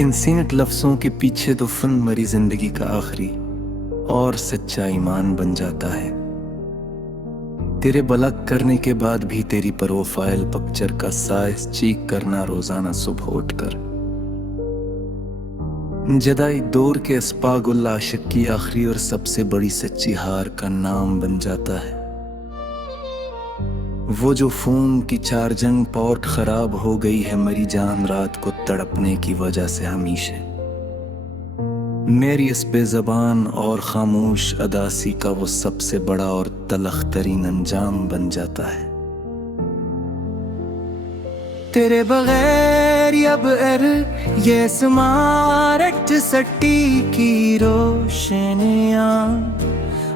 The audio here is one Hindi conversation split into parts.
इन सेंट लफ्जों के पीछे तो फन मरी जिंदगी का आखिरी और सच्चा ईमान बन जाता है। तेरे ब्लॉक करने के बाद भी तेरी प्रोफाइल पिक्चर का साइज चेक करना रोजाना सुबह उठकर जदाई दौर के अस्पागुल आशिक की आखिरी और सबसे बड़ी सच्ची हार का नाम बन जाता है। वो जो फोन की चार्जिंग पोर्ट खराब हो गई है मरी जान रात को तड़पने की वजह से हमेशा मेरी इस बेज़बान और खामोश अदासी का वो सबसे बड़ा और तलख तरीन अंजाम बन जाता है। तेरे बगैर अब ये स्मारट सट्टी की रोशनियां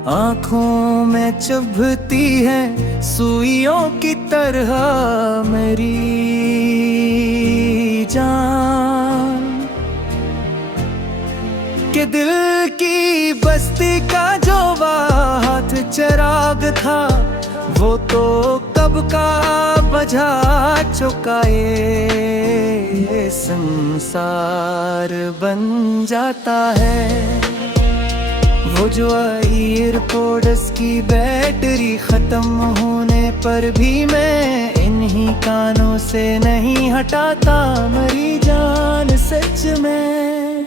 आंखों में चुभती है सुइयों की तरह मेरी जान के दिल की बस्ती का जो हाथ चिराग था वो तो कब का बुझा चुका ये संसार बन जाता है। वो जो एयरपोर्ट्स की बैटरी खत्म होने पर भी मैं इन्हीं कानों से नहीं हटाता मरी जान सच में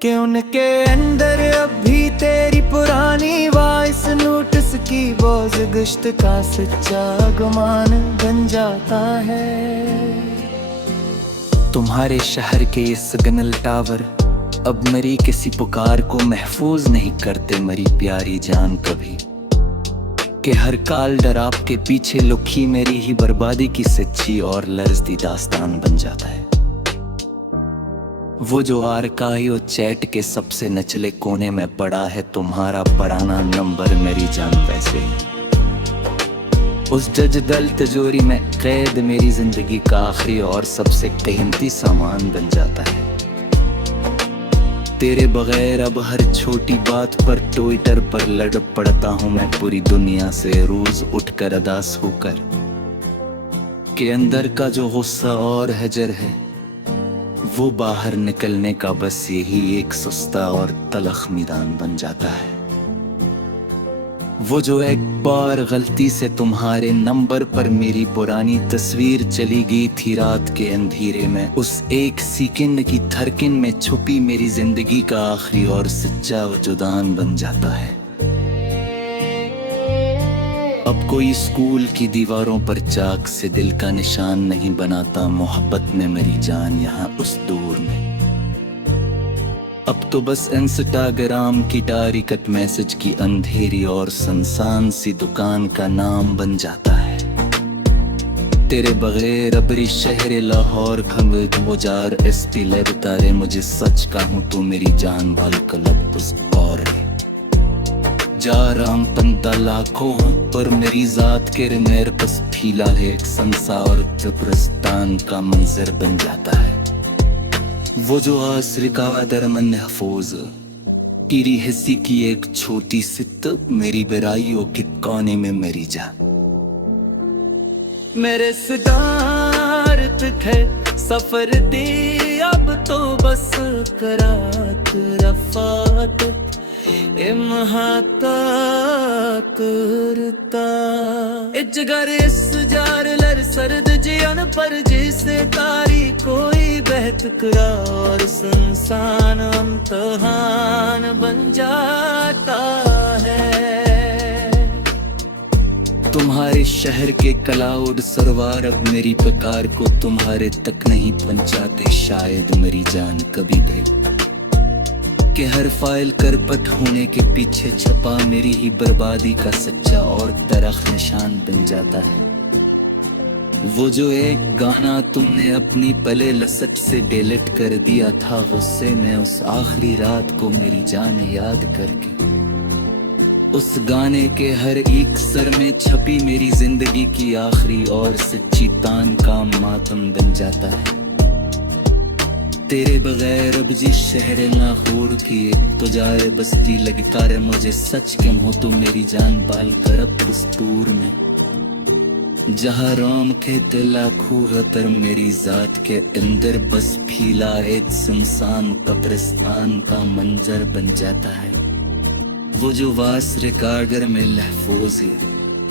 कि उनके अंदर अब भी तेरी पुरानी वॉइस नोटिस की बोझ गश्त का सच्चा गुमान बन जाता है। तुम्हारे शहर के ये सिग्नल टावर अब मेरी किसी पुकार को महफूज नहीं करते मरी प्यारी जान कभी कि हर काल डराव के पीछे लुकी मेरी ही बर्बादी की सच्ची और लर्जदी दास्तान बन जाता है। वो जो आर्काइव चैट के सबसे नचले कोने में पड़ा है तुम्हारा पुराना नंबर मेरी जान वैसे उस जजदल तिजोरी में कैद मेरी जिंदगी का आखिरी और सबसे कीमती सामान बन जाता है। तेरे बगैर अब हर छोटी बात पर ट्विटर पर लड़ पड़ता हूँ मैं पूरी दुनिया से रोज उठकर अदास होकर के अंदर का जो गुस्सा और हजर है वो बाहर निकलने का बस यही एक सुस्ता और तलख मैदान बन जाता है। वो जो एक बार गलती से तुम्हारे नंबर पर मेरी पुरानी तस्वीर चली गई थी रात के अंधेरे में उस एक सेकंड की थरकिन में छुपी मेरी जिंदगी का आखिरी और सच्चा वजुदान बन जाता है। अब कोई स्कूल की दीवारों पर चाक से दिल का निशान नहीं बनाता मोहब्बत में मेरी जान यहाँ उस दूर में। अब तो बस इंस्टाग्राम की तारीकत मैसेज की अंधेरी और सुनसान सी दुकान का नाम बन जाता है। तेरे बगैर अबरी शहर लाहौर खंग मुजार एसपी लगता रे मुझे सच कहूँ तू मेरी जान वाल कलब उस और जा राम पंता लाखों पर मेरी जात के मेरे बस फीला है एक संसार जबरस्तान का मंजर बन जाता है। वो जो आसरी का दरमन महफूज कीरी हिस्सी की एक छोटी सी तब मेरी बेराइयों के कोने में मरी जा मेरे सिदारत है सफर दे अब तो बस करात रफात इमहाता करता इजगर इस जार लर सर्द जियन पर जिसे तारी कोई बहत करा और संसान अम्तहान बन जाता है। तुम्हारे शहर के क्लाउड सरवार अब मेरी पुकार को तुम्हारे तक नहीं पहुंचाते शायद मेरी जान कभी भी कि हर फाइल करपट होने के पीछे छपा मेरी ही बर्बादी का सच्चा और तरख निशान बन जाता है। वो जो एक गाना तुमने अपनी पले लसट से डिलीट कर दिया था गुस्से में उस आखिरी रात को मेरी जान याद करके उस गाने के हर एक सर में छपी मेरी जिंदगी की आखिरी और सच्ची तान का मातम बन जाता है। तेरे बगैर अब जिस शहर लाहौर की एक तो जाए बस्ती लगता रे मुझे सच क्यों हो तू मेरी जान बाल कर अब दस्तूर में जहाँ राम के लाखों तर मेरी जात के अंदर बस फीला एक सुनसान कब्रिस्तान का मंजर बन जाता है। वो जो वास रिकॉर्डर में महफूज है,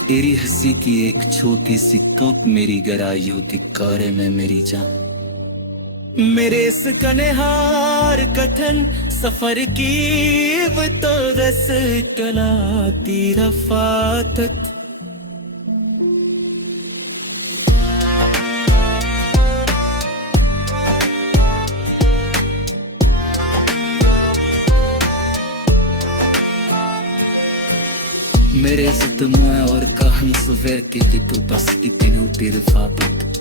तेरी हंसी की एक छोटी सी कप मेरी गहराई होती कारे में मेरी जान। मेरे इस कन्हार कथन सफर की तो रस कलाती रफाकत। मेरे जिद मैं और कहन सुबह की तू बस इतनी रफाकत।